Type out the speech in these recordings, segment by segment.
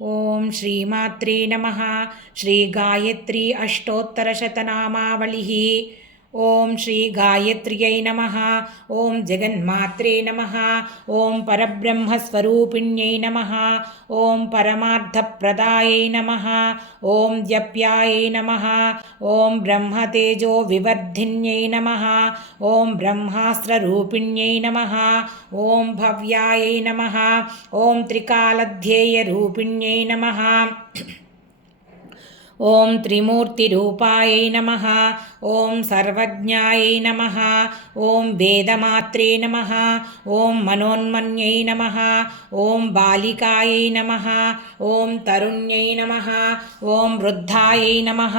ఓం శ్రీమాత్రే నమః. శ్రీ గాయత్రీ అష్టోత్తరశతనామావళిః. ఓం శ్రీ గాయత్ర్యై నమః. ఓం జగన్మాత్రే నమః. ఓం పరబ్రహ్మస్వరూపిణ్యై నమః. ఓం పరమార్థప్రదాయై నమః. ఓం జప్యాయై నమః. ఓం బ్రహ్మతేజో వివర్ధిన్యై నమః. ఓం బ్రహ్మాస్త్రరూపిణ్యై నమః. ఓం భవ్యాయై నమః. ఓం త్రికాలధ్యేయరూపిణ్యై నమః. ఓం త్రిమూర్తిరూపాయై నమః. ఓం సర్వజ్ఞాయై నమః. ఓం వేదమాత్రే నమః. ఓం మనోన్మన్యై నమః. ఓం బాలికాయై నమః. ఓం తరుణ్యై నమః. ఓం వృద్ధాయై నమః.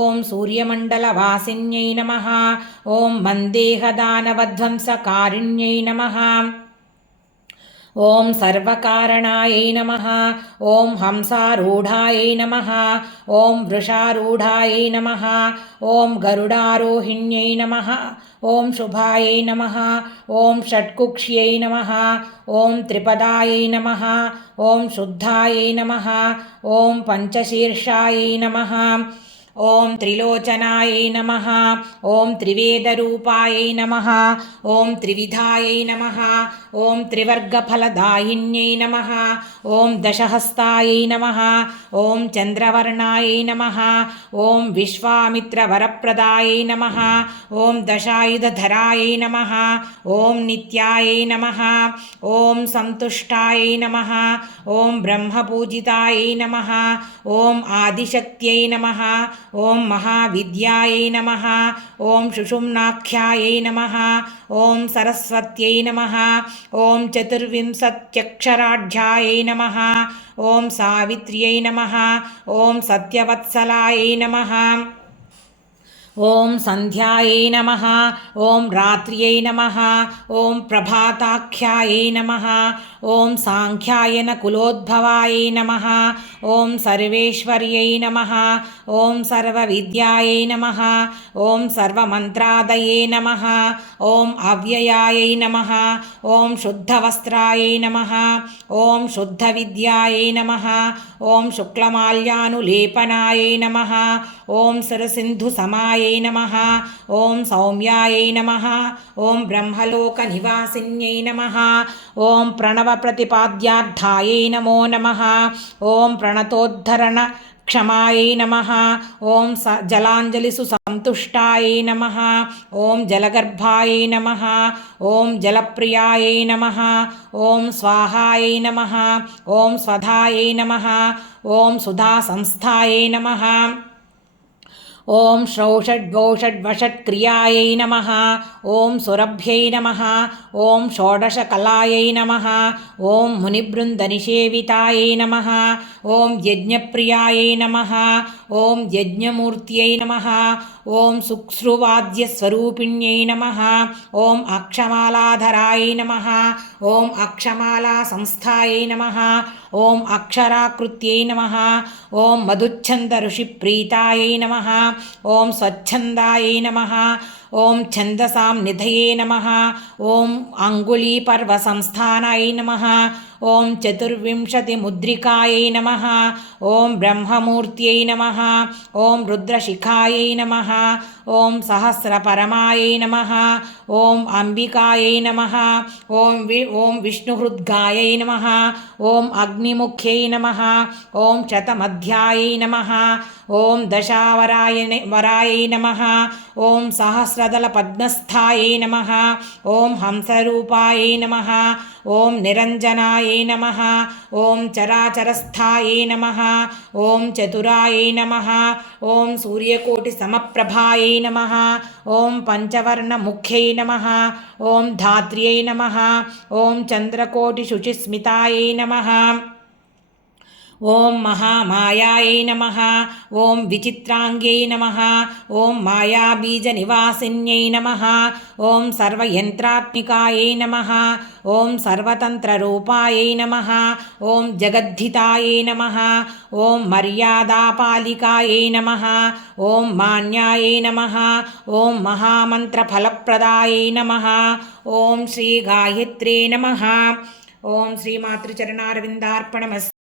ఓం సూర్యమండలవాసిన్యై నమః. ఓం మందేహదానవధ్వంసకారిణ్యై నమః. ఓం సర్వకారణాయై నమః. ఓం హంసారూఢాయై నమః. ఓం వృషారూఢాయై నమః. ఓం గరుడారోహిణ్యై నమః. ఓం శుభాయై నమః. ఓం షట్కుక్ష్యై నమః. ఓం త్రిపదాయై నమః. ఓం శుద్ధాయై నమః. ఓం పంచశీర్షాయై నమః. ఓం త్రిలోచనాయై నమః. ఓం త్రివేదరూపాయై నమః. ఓం త్రివిధాయై నమః. ఓం త్రివర్గఫలదాయిన్యై నమః. ఓం దశహస్తాయై నమః. ఓం చంద్రవర్ణాయై నమః. ఓం విశ్వామిత్రవరప్రదాయై నమః. ఓం దశాయుధధరాయై నమః. ఓం నిత్యాయై నమః. ఓం సంతుష్టాయై నమః. ఓం బ్రహ్మపూజితాయై నమః. ఓం ఆదిశక్త్యై నమః. ఓం మహావిద్యాయై నమః. ఓం సుషుమ్నాఖ్యాయై నమః. ఓం సరస్వత్యై నమః. ఓం చతుర్వింశత్యక్షరాఢ్యాయై నమః. ఓం సావిత్ర్యై నమః. ఓం సత్యవత్సలాయై నమః. ఓం సంధ్యాయై నమః. ఓం రాత్ర్యై నమః. ఓం ప్రభాతాఖ్యాయై నమః. ఓం సాంఖ్యాయన కులోద్భవాయై నమః. ఓం సర్వేశ్వర్యై నమః. ఓం సర్వవిద్యాయై నమః. ఓం సర్వమంత్రాదయే నమః. ఓం అవ్యయాయై నమః. ఓం శుద్ధవస్త్రాయై నమః. ఓం శుద్ధవిద్యాయై నమః. ఓం శుక్లమాల్యానులేపనాయై నమః. ఓం సురసింధుసమాయ నమః. ఓం సౌమ్యాయై నమః. ఓం బ్రహ్మలోకనివాసిన్యై నమః. ఓం ప్రణవప్రతిపాద్యార్థాయై నమో నమః. ఓం ప్రణతోద్ధరణ క్షమాయై నమః. ఓం జలాంజలిసు సంతుష్టాయై నమః. ఓం జలగర్భాయై నమః. ఓం జలప్రియాయై నమః. ఓం స్వాహాయై నమః. ఓం స్వధాయై నమః. ఓం సుధాసంస్థాయై నమః. ఓం శ్రౌషడ్గౌషడ్వషట్క్రియాయై నమః. ఓం సురభ్యై నమః. ఓం షోడశకళాయై నమః. ఓం మునిబృందనిషేవితాయై నమః. ఓం యజ్ఞప్రియాయై నమః. ఓం యజ్ఞమూర్త్యై నమః. ఓం సుక్స్రువాద్యస్వరూపిణ్యై నమః. ఓం అక్షమాలాధరాయై నమః. ఓం అక్షమాలా సంస్థాయై నమః. ఓం అక్షరాకృత్యై నమః. ఓం మధుచ్ఛంద ఋషిప్రీతాయై నమః. ఓం స్వచ్ఛందాయై నమః. ఓం ఛందసాం నిధయే నమః. ఓం అంగుళీపర్వసంస్థానాయై నమః. ఓం చతుర్వింశతిముద్రికాయై నమః. ఓం బ్రహ్మమూర్త్యై నమః. ఓం రుద్రశిఖాయై నమః. ఓం సహస్రపరమాయై నమః. ఓం అంబికాయై నమః. ఓం విష్ణుహృద్గాయై నమః. ఓం అగ్నిముఖ్యై నమః. ఓం శతమధ్యాయై నమః. ఓం దశావరాయై నమః. ఓం సహస్రదళ పద్మస్థాయై నమః. ఓం హంసరూపాయై నమః. ఓం నిరంజనాయై నమః. ఓం చరాచరస్థాయై నమః. ఓం చతురాయై నమః. ఓం సూర్యకోటి సమప్రభాయై నమః. ఓం పంచవర్ణముఖ్యై నమః. ఓం ధాత్ర్యై నమః. ఓం చంద్రకోటి శుచిస్మితాయై నమః. ఓం మహామాయాయై నమః. ఓం విచిత్రాంగ్యై నమః. ఓం మాయాబీజనివాసిన్యై నమః. ఓం సర్వయంత్రాత్మికాయై నమః. ఓం సర్వతంత్రరూపాయై నమః. ఓం జగద్ధితాయై నమః. ఓం మర్యాదాపాలికాయై నమః. ఓం మాన్యాయై నమః. ఓం మహామంత్రఫలప్రదాయై నమః. ఓం శ్రీ గాయత్రే నమః. ఓం శ్రీ మాతృచరణారవిందార్పణమస్తు.